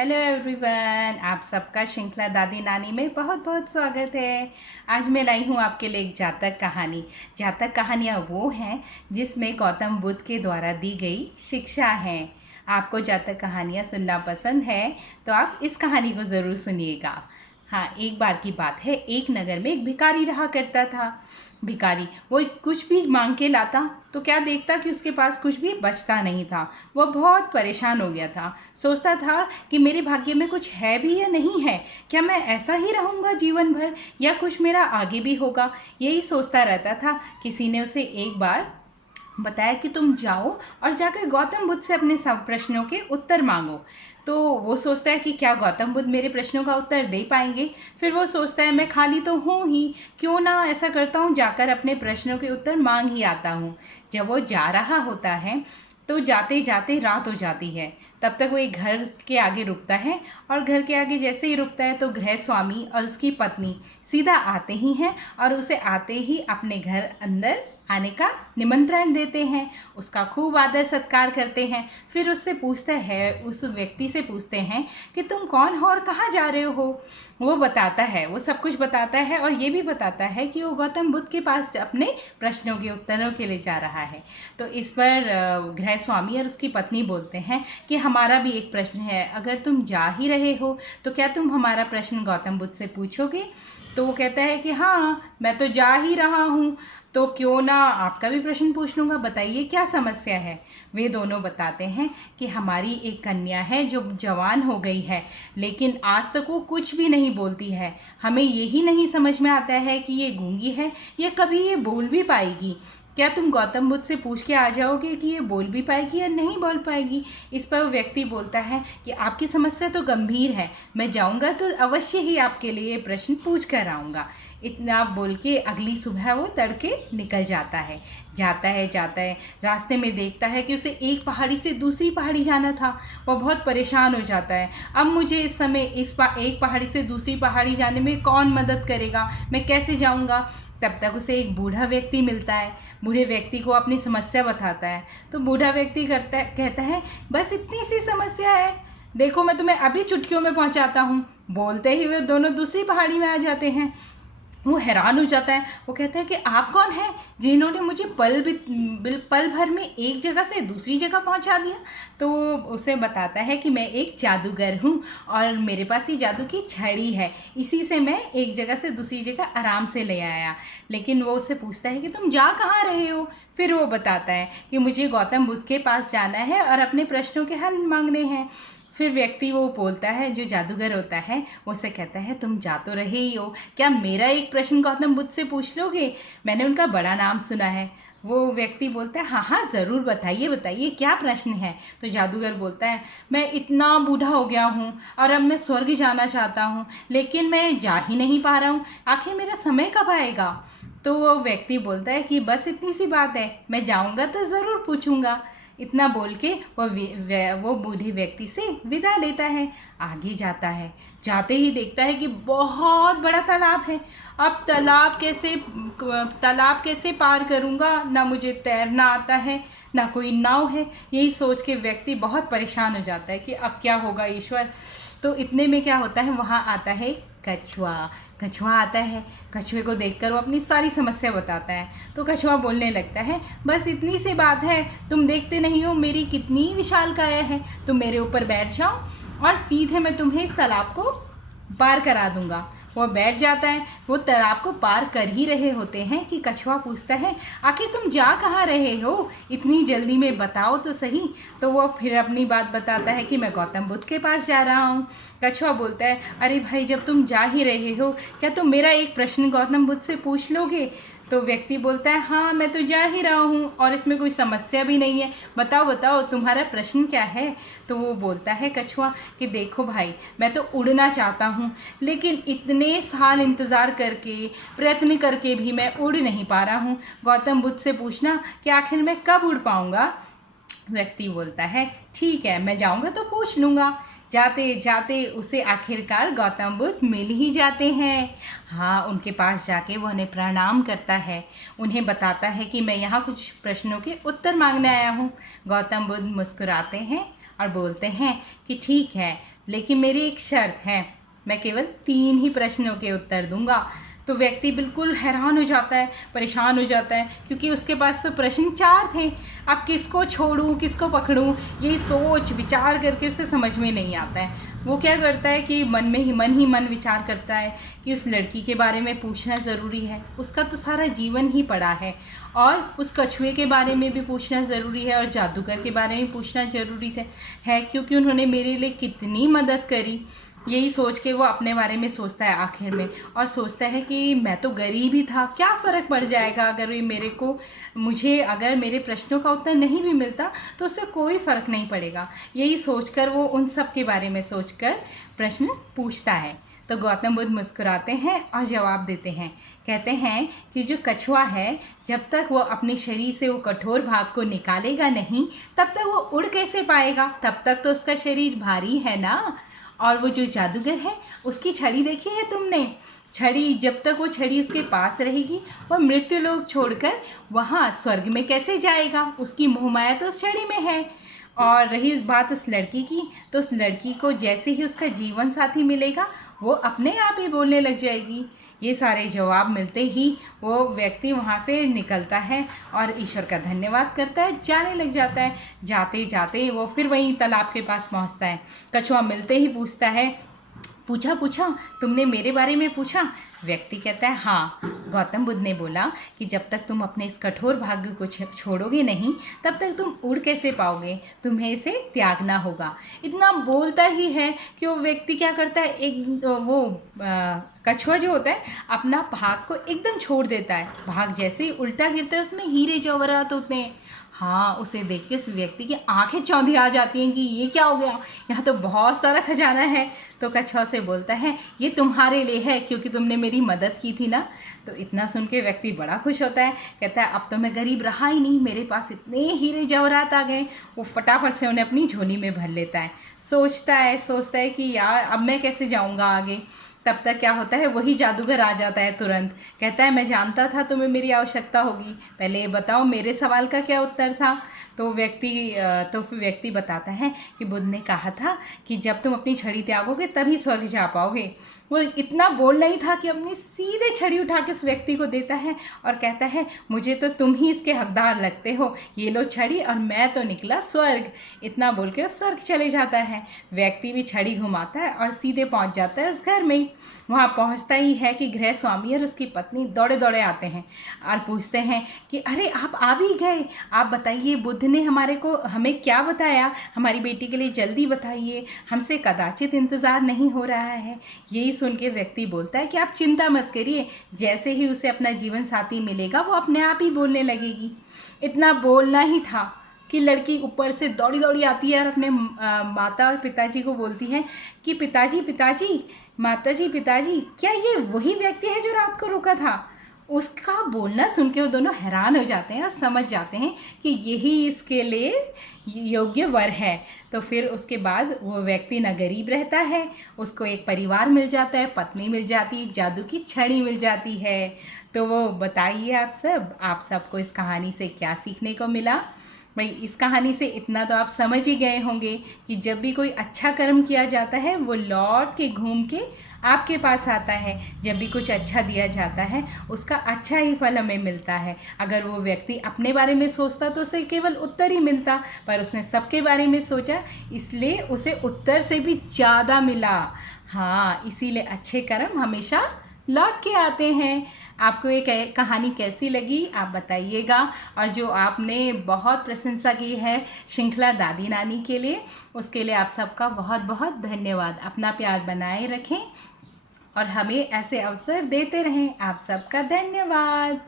Hello everyone, आप सबका श्रृंखला दादी नानी में बहुत बहुत स्वागत है। आज मैं लाई हूँ आपके लिए एक जातक कहानी। जातक कहानियाँ वो हैं जिसमें गौतम बुद्ध के द्वारा दी गई शिक्षा है। आपको जातक कहानियाँ सुनना पसंद है तो आप इस कहानी को ज़रूर सुनिएगा। हाँ, एक बार की बात है, एक नगर में एक भिखारी रहा करता था। भिखारी वो कुछ भी मांग के लाता तो क्या देखता कि उसके पास कुछ भी बचता नहीं था। वह बहुत परेशान हो गया था। सोचता था कि मेरे भाग्य में कुछ है भी या नहीं है, क्या मैं ऐसा ही रहूँगा जीवन भर या कुछ मेरा आगे भी होगा। यही सोचता रहता था। किसी ने उसे एक बार बताया कि तुम जाओ और जाकर गौतम बुद्ध से अपने सब प्रश्नों के उत्तर मांगो। तो वो सोचता है कि क्या गौतम बुद्ध मेरे प्रश्नों का उत्तर दे पाएंगे। फिर वो सोचता है मैं खाली तो हूँ ही, क्यों ना ऐसा करता हूँ, जाकर अपने प्रश्नों के उत्तर मांग ही आता हूँ। जब वो जा रहा होता है तो जाते जाते रात हो जाती है। तब तक वो एक घर के आगे रुकता है और घर के आगे जैसे ही रुकता है तो गृह स्वामी और उसकी पत्नी सीधा आते ही हैं और उसे आते ही अपने घर अंदर आने का निमंत्रण देते हैं। उसका खूब आदर सत्कार करते हैं। फिर उससे पूछते हैं, उस व्यक्ति से पूछते हैं कि तुम कौन हो और कहाँ जा रहे हो। वो बताता है, वो सब कुछ बताता है और ये भी बताता है कि वो गौतम बुद्ध के पास अपने प्रश्नों के उत्तरों के लिए जा रहा है। तो इस पर गृह स्वामी और उसकी पत्नी बोलते हैं कि हमारा भी एक प्रश्न है, अगर तुम जा ही रहे हो तो क्या तुम हमारा प्रश्न गौतम बुद्ध से पूछोगे। तो वो कहता है कि हाँ, मैं तो जा ही रहा हूँ, तो क्यों ना आपका भी प्रश्न पूछ लूँगा, बताइए क्या समस्या है। वे दोनों बताते हैं कि हमारी एक कन्या है जो जवान हो गई है, लेकिन आज तक वो कुछ भी नहीं बोलती है। हमें यही नहीं समझ में आता है कि ये गूंगी है या कभी ये बोल भी पाएगी। क्या तुम गौतम बुद्ध से पूछ के आ जाओगे कि ये बोल भी पाएगी या नहीं बोल पाएगी। इस पर वो व्यक्ति बोलता है कि आपकी समस्या तो गंभीर है, मैं जाऊंगा तो अवश्य ही आपके लिए ये प्रश्न पूछ कर आऊँगा। इतना बोल के अगली सुबह वो तड़के निकल जाता है। जाता है रास्ते में देखता है कि उसे एक पहाड़ी से दूसरी पहाड़ी जाना था। वो बहुत परेशान हो जाता है, अब मुझे इस समय एक पहाड़ी से दूसरी पहाड़ी जाने में कौन मदद करेगा, मैं कैसे जाऊंगा। तब तक उसे एक बूढ़ा व्यक्ति मिलता है। बूढ़े व्यक्ति को अपनी समस्या बताता है तो बूढ़ा व्यक्ति कहता है बस इतनी सी समस्या है, देखो मैं तुम्हें अभी चुटकियों में पहुंचाता हूँ। बोलते ही वे दोनों दूसरी पहाड़ी में आ जाते हैं। वो हैरान हो जाता है। वो कहता है कि आप कौन हैं जिन्होंने मुझे पल भर में एक जगह से दूसरी जगह पहुंचा दिया। तो वो उसे बताता है कि मैं एक जादूगर हूँ और मेरे पास ये जादू की छड़ी है, इसी से मैं एक जगह से दूसरी जगह आराम से ले आया। लेकिन वो उससे पूछता है कि तुम जा कहाँ रहे हो। फिर वो बताता है कि मुझे गौतम बुद्ध के पास जाना है और अपने प्रश्नों के हल मांगने हैं। फिर व्यक्ति वो बोलता है, जो जादूगर होता है वो उसे कहता है तुम जा तो रहे ही हो, क्या मेरा एक प्रश्न गौतम बुद्ध से पूछ लोगे, मैंने उनका बड़ा नाम सुना है। वो व्यक्ति बोलता है हाँ हाँ ज़रूर, बताइए बताइए क्या प्रश्न है। तो जादूगर बोलता है मैं इतना बूढ़ा हो गया हूँ और अब मैं स्वर्ग जाना चाहता हूँ, लेकिन मैं जा ही नहीं पा रहा हूँ, आखिर मेरा समय कब आएगा। तो वो व्यक्ति बोलता है कि बस इतनी सी बात है, मैं जाऊँगा तो ज़रूर पूछूँगा। इतना बोल के वो बूढ़े व्यक्ति से विदा लेता है। आगे जाता है, जाते ही देखता है कि बहुत बड़ा तालाब है। अब तालाब कैसे पार करूँगा, ना मुझे तैरना आता है ना कोई नाव है। यही सोच के व्यक्ति बहुत परेशान हो जाता है कि अब क्या होगा ईश्वर। तो इतने में क्या होता है, वहाँ आता है कछुआ। कछुआ आता है, कछुए को देखकर वो अपनी सारी समस्या बताता है। तो कछुआ बोलने लगता है बस इतनी सी बात है, तुम देखते नहीं हो मेरी कितनी विशाल काया है, तुम मेरे ऊपर बैठ जाओ और सीधे मैं तुम्हें इस तालाब को पार करा दूंगा। वो बैठ जाता है। वो तालाब को पार कर ही रहे होते हैं कि कछुआ पूछता है आखिर तुम जा कहाँ रहे हो, इतनी जल्दी में बताओ तो सही। तो वो फिर अपनी बात बताता है कि मैं गौतम बुद्ध के पास जा रहा हूँ। कछुआ बोलता है अरे भाई, जब तुम जा ही रहे हो क्या तुम मेरा एक प्रश्न गौतम बुद्ध से पूछ लोगे। तो व्यक्ति बोलता है हाँ, मैं तो जा ही रहा हूँ और इसमें कोई समस्या भी नहीं है, बताओ बताओ तुम्हारा प्रश्न क्या है। तो वो बोलता है कछुआ कि देखो भाई, मैं तो उड़ना चाहता हूँ, लेकिन इतने साल इंतज़ार करके प्रयत्न करके भी मैं उड़ नहीं पा रहा हूँ, गौतम बुद्ध से पूछना कि आखिर मैं कब उड़ पाऊँगा। व्यक्ति बोलता है ठीक है, मैं जाऊँगा तो पूछ लूँगा। जाते जाते उसे आखिरकार गौतम बुद्ध मिल ही जाते हैं। हाँ, उनके पास जाके वो उन्हें प्रणाम करता है, उन्हें बताता है कि मैं यहाँ कुछ प्रश्नों के उत्तर मांगने आया हूँ। गौतम बुद्ध मुस्कुराते हैं और बोलते हैं कि ठीक है, लेकिन मेरी एक शर्त है, मैं केवल 3 ही प्रश्नों के उत्तर दूंगा। तो व्यक्ति बिल्कुल हैरान हो जाता है, परेशान हो जाता है, क्योंकि उसके पास तो प्रश्न 4 थे। अब किसको छोड़ूं, किसको पकड़ूं, यही सोच विचार करके उसे समझ में नहीं आता है। वो क्या करता है कि मन ही मन विचार करता है कि उस लड़की के बारे में पूछना ज़रूरी है, उसका तो सारा जीवन ही पड़ा है, और उस कछुए के बारे में भी पूछना ज़रूरी है, और जादूगर के बारे में पूछना ज़रूरी है, क्योंकि उन्होंने मेरे लिए कितनी मदद करी। यही सोच के वो अपने बारे में सोचता है आखिर में, और सोचता है कि मैं तो गरीब ही था, क्या फ़र्क पड़ जाएगा अगर ये मुझे अगर मेरे प्रश्नों का उत्तर नहीं भी मिलता तो उससे कोई फ़र्क नहीं पड़ेगा। यही सोचकर वो उन सब के बारे में सोचकर प्रश्न पूछता है। तो गौतम बुद्ध मुस्कुराते हैं और जवाब देते हैं। कहते हैं कि जो कछुआ है, जब तक वो अपने शरीर से वो कठोर भाग को निकालेगा नहीं, तब तक वो उड़ कैसे पाएगा, तब तक तो उसका शरीर भारी है ना। और वो जो जादूगर है, उसकी छड़ी देखी है तुमने? छड़ी, जब तक वो छड़ी उसके पास रहेगी, वह मृत्यु लोक छोड़कर वहाँ स्वर्ग में कैसे जाएगा? उसकी मोहमाया तो उस छड़ी में है। और रही बात उस लड़की की, तो उस लड़की को जैसे ही उसका जीवन साथी मिलेगा, वो अपने आप ही बोलने लग जाएगी। ये सारे जवाब मिलते ही वो व्यक्ति वहाँ से निकलता है और ईश्वर का धन्यवाद करता है, जाने लग जाता है। जाते जाते वो फिर वहीं तालाब के पास पहुँचता है। कछुआ मिलते ही पूछता है, पूछा तुमने मेरे बारे में पूछा? व्यक्ति कहता है, हाँ। गौतम बुद्ध ने बोला कि जब तक तुम अपने इस कठोर भाग्य को छोड़ोगे नहीं, तब तक तुम उड़ कैसे पाओगे? तुम्हें इसे त्यागना होगा। इतना बोलता ही है कि वो व्यक्ति क्या करता है, कछुआ जो होता है अपना भाग को एकदम छोड़ देता है। भाग जैसे ही उल्टा गिरता है, उसमें हीरे जवाहरात होते हैं। हाँ, उसे देख के उस व्यक्ति की आंखें चौंधी आ जाती हैं कि ये क्या हो गया, यहाँ तो बहुत सारा खजाना है। तो कछुआ से बोलता है, ये तुम्हारे लिए है, क्योंकि तुमने मेरी मदद की थी ना। तो इतना सुन के व्यक्ति बड़ा खुश होता है, कहता है अब तो मैं गरीब रहा ही नहीं, मेरे पास इतने हीरे जवाहरात आ गए। वो फटाफट से उन्हें अपनी झोली में भर लेता है। सोचता है कि यार अब मैं कैसे जाऊँगा आगे। तब तक क्या होता है, वही जादूगर आ जाता है तुरंत। कहता है, मैं जानता था तुम्हें मेरी आवश्यकता होगी, पहले ये बताओ मेरे सवाल का क्या उत्तर था। तो फिर व्यक्ति बताता है कि बुद्ध ने कहा था कि जब तुम अपनी छड़ी त्यागोगे तभी स्वर्ग जा पाओगे। वो इतना बोल नहीं था कि अपनी सीधे छड़ी उठा के उस व्यक्ति को देता है और कहता है, मुझे तो तुम ही इसके हकदार लगते हो, ये लो छड़ी और मैं तो निकला स्वर्ग। इतना बोल के वो स्वर्ग चले जाता है। व्यक्ति भी छड़ी घुमाता है और सीधे पहुंच जाता है उस घर में। वहाँ पहुँचता ही है कि गृह स्वामी और उसकी पत्नी दौड़े दौड़े आते हैं और पूछते हैं कि अरे आप आ भी गए, आप बताइए बुद्ध ने हमें क्या बताया, हमारी बेटी के लिए जल्दी बताइए, हमसे कदाचित इंतज़ार नहीं हो रहा है। यही सुन के व्यक्ति बोलता है कि आप चिंता मत करिए, जैसे ही उसे अपना जीवन साथी मिलेगा वो अपने आप ही बोलने लगेगी। इतना बोलना ही था कि लड़की ऊपर से दौड़ी दौड़ी आती है और अपने माता और पिताजी को बोलती है कि पिताजी, माताजी, पिताजी, क्या ये वही व्यक्ति है जो रात को रुका था? उसका बोलना सुन के वो दोनों हैरान हो जाते हैं और समझ जाते हैं कि यही इसके लिए योग्य वर है। तो फिर उसके बाद वो व्यक्ति न गरीब रहता है, उसको एक परिवार मिल जाता है, पत्नी मिल जाती है, जादू की छड़ी मिल जाती है। तो वो बताइए आप सबको इस कहानी से क्या सीखने को मिला? भाई, इस कहानी से इतना तो आप समझ ही गए होंगे कि जब भी कोई अच्छा कर्म किया जाता है वो लौट के घूम के आपके पास आता है। जब भी कुछ अच्छा दिया जाता है उसका अच्छा ही फल हमें मिलता है। अगर वो व्यक्ति अपने बारे में सोचता तो उसे केवल उत्तर ही मिलता, पर उसने सबके बारे में सोचा, इसलिए उसे उत्तर से भी ज़्यादा मिला। हाँ, इसीलिए अच्छे कर्म हमेशा लौट के आते हैं। आपको ये कहानी कैसी लगी आप बताइएगा, और जो आपने बहुत प्रशंसा की है श्रृंखला दादी नानी के लिए, उसके लिए आप सबका बहुत बहुत धन्यवाद। अपना प्यार बनाए रखें और हमें ऐसे अवसर देते रहें। आप सबका धन्यवाद।